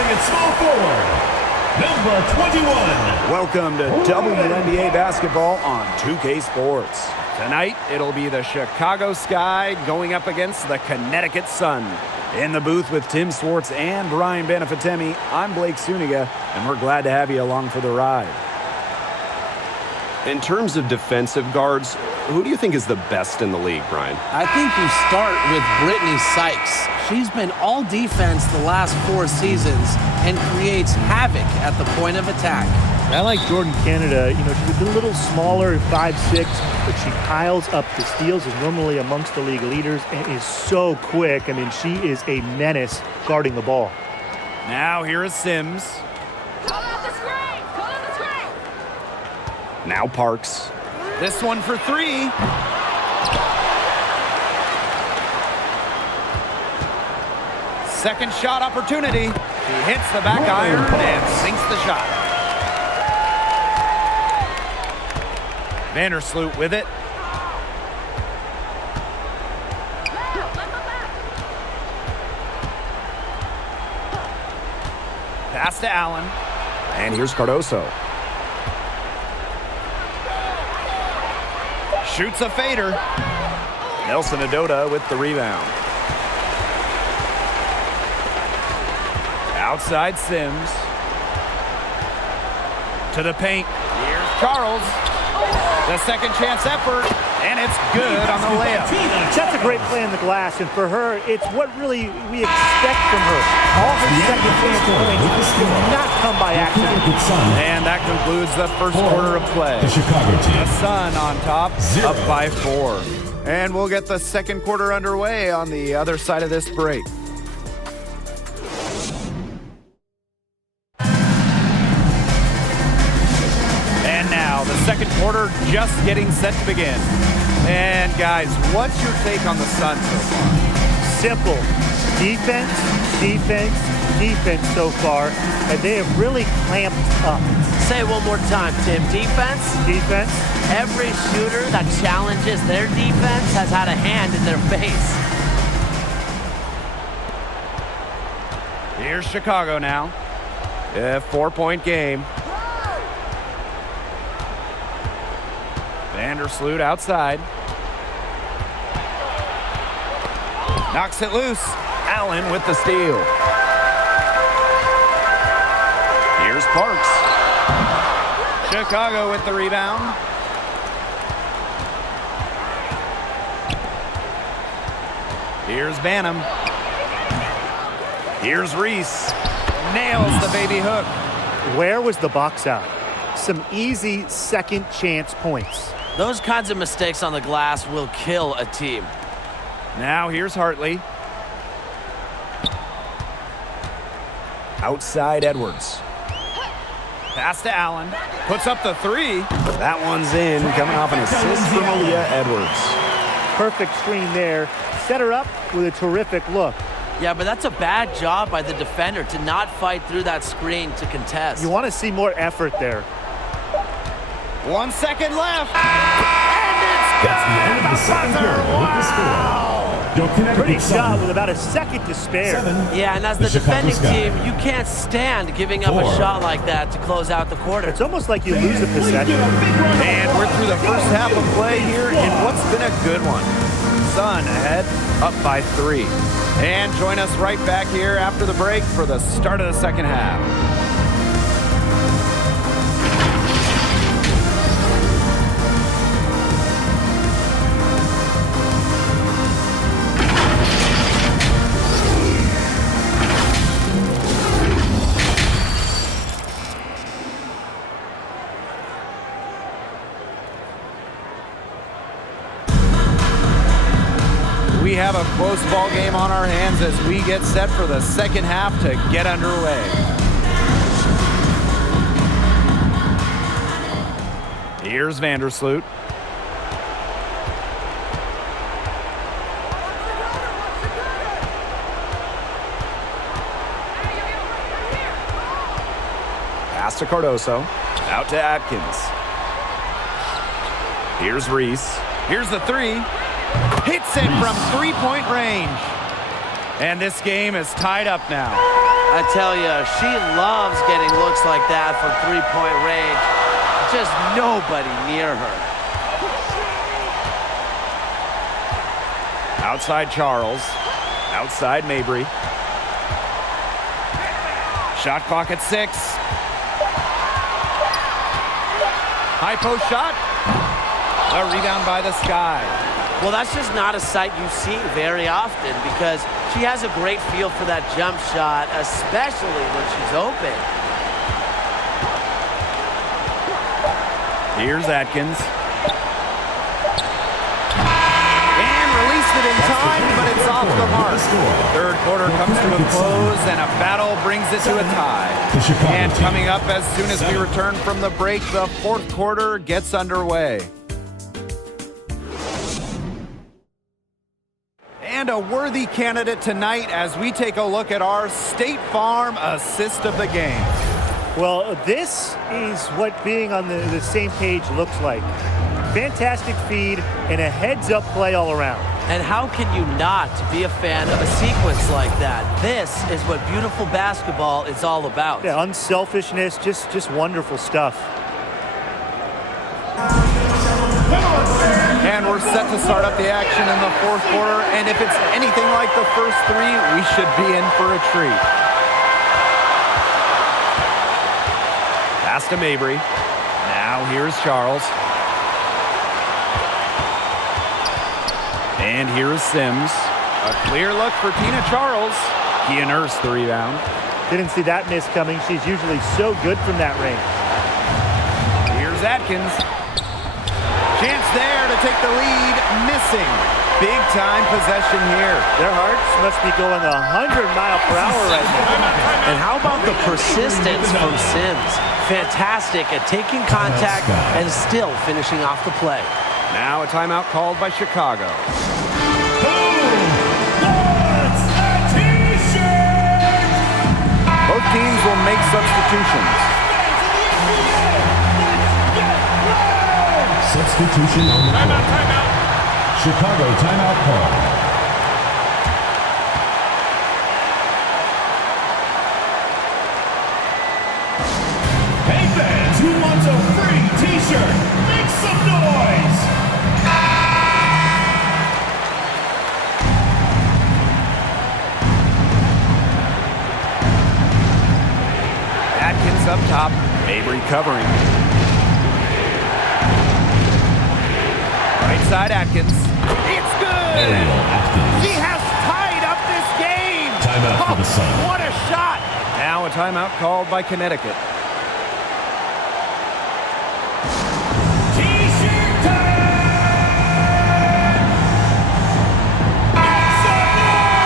Starting at small forward, number 21. Welcome to WNBA basketball on 2K Sports. Tonight, it'll be the Chicago Sky going up against the Connecticut Sun. In the booth with Tim Swartz and Brian Benefatemi, I'm Blake Suniga, and we're glad to have you along for the ride. In terms of defensive guards, who do you think is the best in the league, Brian? I think you start with Brittany Sykes. She's been all defense the last 4 seasons and creates havoc at the point of attack. I like Jordan Canada. She's a little smaller, 5'6", but she piles up the steals, is normally amongst the league leaders, and is so quick. She is a menace guarding the ball. Now here is Sims. Now Parks. This one for 3. Second shot opportunity. He hits the back iron and sinks the shot. Vandersloot with it. Pass to Allen. And here's Cardoso. Shoots a fader. Nelson Adota with the rebound. Outside Sims. To the paint. Here's Charles. The second chance effort, and it's good on the layup. That's a great play in the glass, and for her, it's what really we expect from her. All her second chance points do not come by accident. And that concludes the first quarter of play. The Sun on top, up by 4. And we'll get the second quarter underway on the other side of this break. The second quarter just getting set to begin. And guys, what's your take on the Sun so far? Simple. Defense, defense, defense so far. And they have really clamped up. Say it one more time, Tim. Defense? Defense. Every shooter that challenges their defense has had a hand in their face. Here's Chicago now. A 4-point game. Vandersloot outside. Knocks it loose. Allen with the steal. Here's Parks. Chicago with the rebound. Here's Banham. Here's Reese. Nails the baby hook. Where was the box out? Some easy second chance points. Those kinds of mistakes on the glass will kill a team. Now here's Hartley. Outside Edwards. Pass to Allen. Puts up the 3. That one's in, coming off an assist from Aaliyah Edwards. Perfect screen there. Set her up with a terrific look. Yeah, but that's a bad job by the defender to not fight through that screen to contest. You want to see more effort there. 1 second left. And it's good. That's the end of the second quarter. Wow. Pretty shot with about a second to spare. Yeah, and as the defending team, you can't stand giving up a shot like that to close out the quarter. It's almost like you lose a possession. And we're through the first half of play here in what's been a good one. Sun ahead, up by 3. And join us right back here after the break for the start of the second half. We have a close ball game on our hands as we get set for the second half to get underway. Here's Vandersloot. Pass to Cardoso. Out to Atkins. Here's Reese. Here's the 3. Hits it from 3-point range. And this game is tied up now. I tell you, she loves getting looks like that from three-point range. Just nobody near her. Outside Charles. Outside Mabry. Shot clock at 6. High post shot. A rebound by the Sky. Well, that's just not a sight you see very often because she has a great feel for that jump shot, especially when she's open. Here's Atkins. And released it in time, but it's off the mark. Third quarter comes to a close, and a battle brings it to a tie. And coming up as soon as we return from the break, the fourth quarter gets underway. And a worthy candidate tonight as we take a look at our State Farm assist of the game. Well, this is what being on the same page looks like. Fantastic feed and a heads-up play all around. And how can you not be a fan of a sequence like that? This is what beautiful basketball is all about. Yeah, unselfishness, just wonderful stuff. And we're set to start up the action in the fourth quarter. And if it's anything like the first three, we should be in for a treat. Pass to Mabry. Now here's Charles. And here's Sims. A clear look for Tina Charles. He unearths the rebound. Didn't see that miss coming. She's usually so good from that range. Here's Atkins. Chance there to take the lead. Missing. Big time possession here. Their hearts must be going 100 miles per hour right now. And how about the persistence from Sims? Fantastic at taking contact and still finishing off the play. Now a timeout called by Chicago. Both teams will make substitutions. Substitution on the court. Chicago timeout call. Hey fans, who wants a free t-shirt? Make some noise! Atkins up top. Mabry covering. Right side Atkins. It's good! He has tied up this game! Timeout for the Sun. What a shot! Now a timeout called by Connecticut. T-shirt time! Make some noise!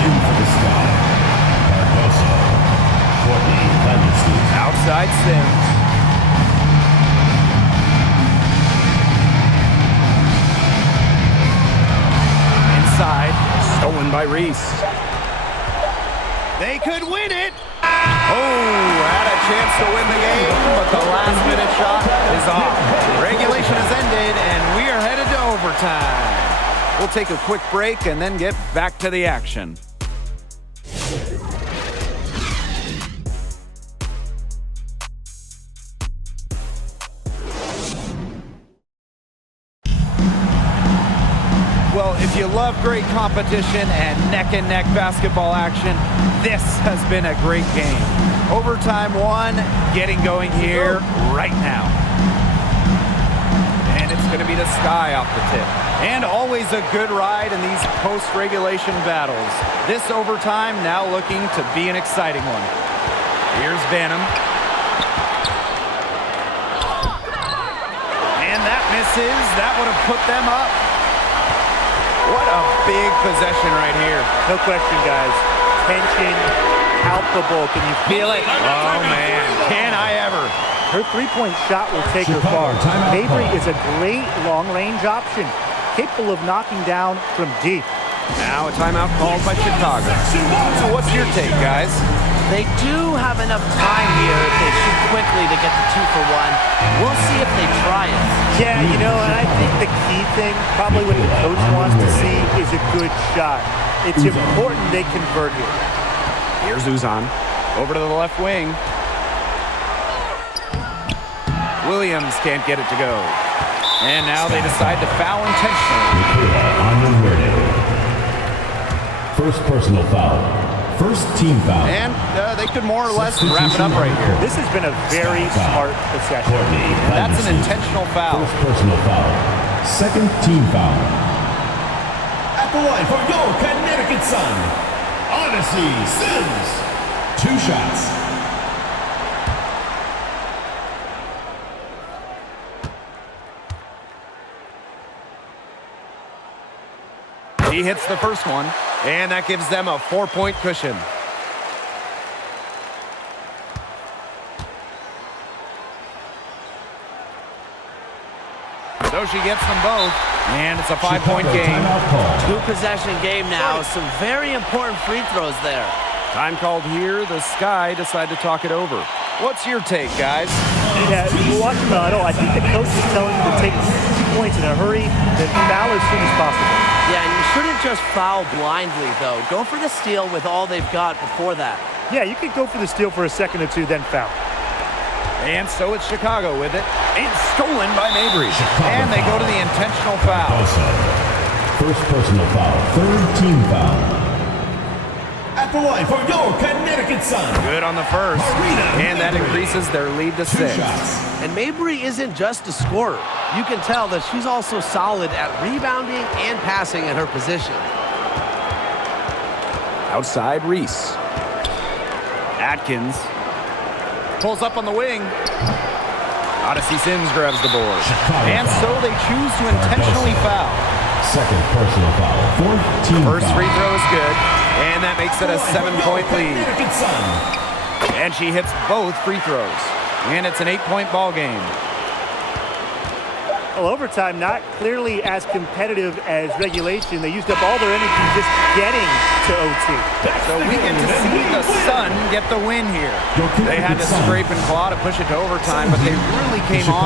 In for the Sky. Cardoso. Courtney Levinson. Outside Sims. Inside. Stolen by Reese. They could win it. Oh, had a chance to win the game, but the last-minute shot is off. Regulation has ended, and we are headed to overtime. We'll take a quick break and then get back to the action. Well, if you love great competition and neck-and-neck basketball action, this has been a great game. Overtime one, getting going here right now. And it's going to be the Sky off the tip. And always a good ride in these post-regulation battles. This overtime now looking to be an exciting one. Here's Banham. And that misses. That would have put them up. What a big possession right here. No question, guys. Tension, palpable. Can you feel it? Oh, man. Can I ever? Her three-point shot will take her far. Mabry is a great long-range option, capable of knocking down from deep. Now a timeout called by Chicago. So what's your take, guys? They do have enough time here if they shoot quickly to get the 2-for-1. We'll see if they try it. Yeah, you know, and I think the key thing, probably what the coach wants to see, is a good shot. It's important they convert here. Here's Uzan. Over to the left wing. Williams can't get it to go. And now they decide to foul intentionally. First personal foul. First team foul. And they could more or less wrap it up right here. This has been a very smart possession. That's an intentional foul. First personal foul. Second team foul. At the line for your Connecticut Sun, Odyssey Sims. 2 shots. He hits the first one, and that gives them a 4-point cushion. So she gets them both, and it's a 5-point game. 2-possession game now. Some very important free throws there. Time called here. The Sky decide to talk it over. What's your take, guys? Yeah, watching the huddle, I think the coach is telling them to take 2 points in a hurry, then foul as soon as possible. Yeah, and you shouldn't just foul blindly, though. Go for the steal with all they've got before that. Yeah, you could go for the steal for a second or two, then foul. And so it's Chicago with it. And stolen by Mabry. And they go to the intentional foul. First personal foul. Third team foul. At the line for your Connecticut Sun. Good on the first. And that increases their lead to 6. And Mabry isn't just a scorer. You can tell that she's also solid at rebounding and passing at her position. Outside Reese. Atkins pulls up on the wing. Odyssey Sims grabs the board. And so they choose to intentionally foul. Second personal foul. Fourth team First foul. free throw is good. And that makes it a 7-point lead. And she hits both free throws. And it's an 8-point ball game. Well, overtime not clearly as competitive as regulation. They used up all their energy just getting to OT. So we get to see the Sun get the win here. They had to scrape and claw to push it to overtime, but they really came on.